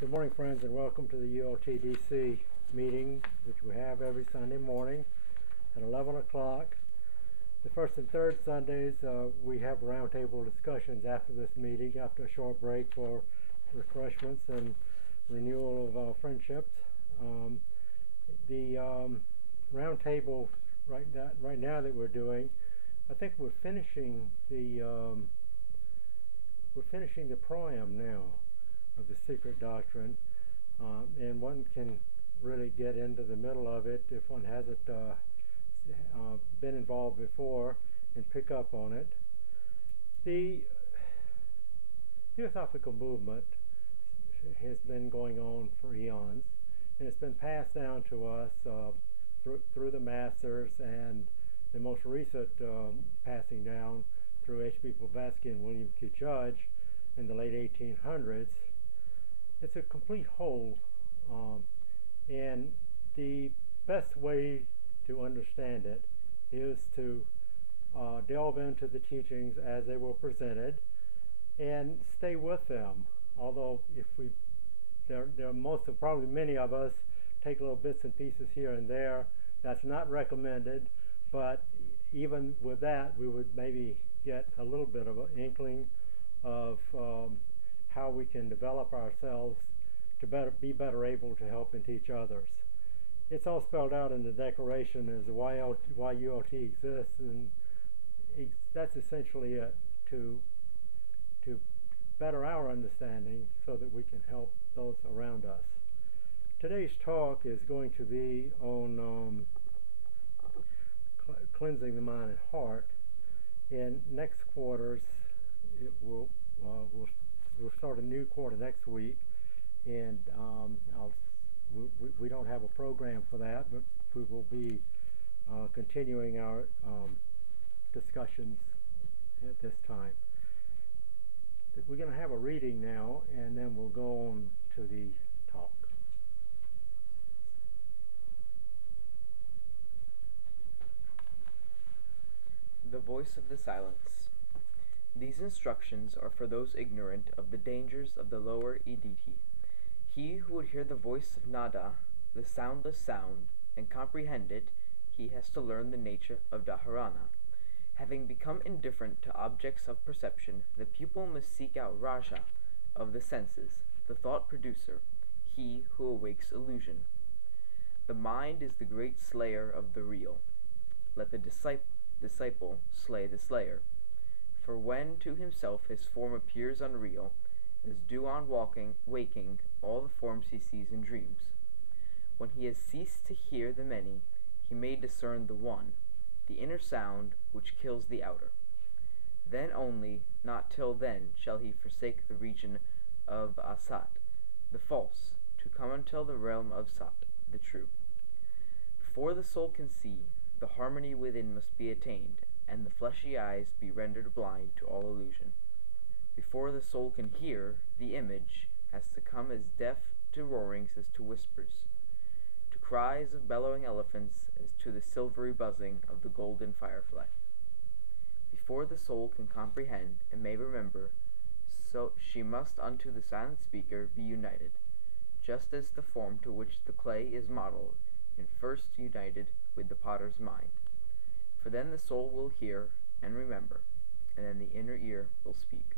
Good morning, friends, and welcome to the ULTDC meeting, which we have every Sunday morning at 11 o'clock. The first and third Sundays, we have roundtable discussions after this meeting, after a short break for refreshments and renewal of friendships. The roundtable right now that we're doing, I think we're finishing the proem now of the Secret Doctrine, and one can really get into the middle of it if one hasn't been involved before and pick up on it. The Theosophical movement has been going on for eons, and it's been passed down to us through the masters, and the most recent passing down through H.B. Blavatsky and William Q. Judge in the late 1800s. It's a complete whole, and the best way to understand it is to delve into the teachings as they were presented and stay with them. Although probably many of us take little bits and pieces here and there. That's not recommended, but even with that, we would maybe get a little bit of an inkling of how we can develop ourselves to be better able to help and teach others. It's all spelled out in the Declaration as why ULT exists, and that's essentially it, to better our understanding so that we can help those around us. Today's talk is going to be on cleansing the mind and heart. In next quarters, we'll start a new quarter next week, and we don't have a program for that, but we will be continuing our discussions at this time. We're going to have a reading now, and then we'll go on to the talk. The Voice of the Silence. These instructions are for those ignorant of the dangers of the lower Iditi. He who would hear the voice of Nada, the soundless sound, and comprehend it, he has to learn the nature of Dharana. Having become indifferent to objects of perception, the pupil must seek out Raja of the senses, the thought producer, he who awakes illusion. The mind is the great slayer of the real. Let the disciple slay the slayer. For when to himself his form appears unreal, as dew on waking, all the forms he sees in dreams. When he has ceased to hear the many, he may discern the one, the inner sound which kills the outer. Then only, not till then, shall he forsake the region of Asat, the false, to come until the realm of Sat, the true. Before the soul can see, the harmony within must be attained, and the fleshy eyes be rendered blind to all illusion. Before the soul can hear, the image has to come as deaf to roarings as to whispers, to cries of bellowing elephants as to the silvery buzzing of the golden firefly. Before the soul can comprehend and may remember, so she must unto the silent speaker be united, just as the form to which the clay is modeled is first united with the potter's mind. For then the soul will hear and remember, and then the inner ear will speak.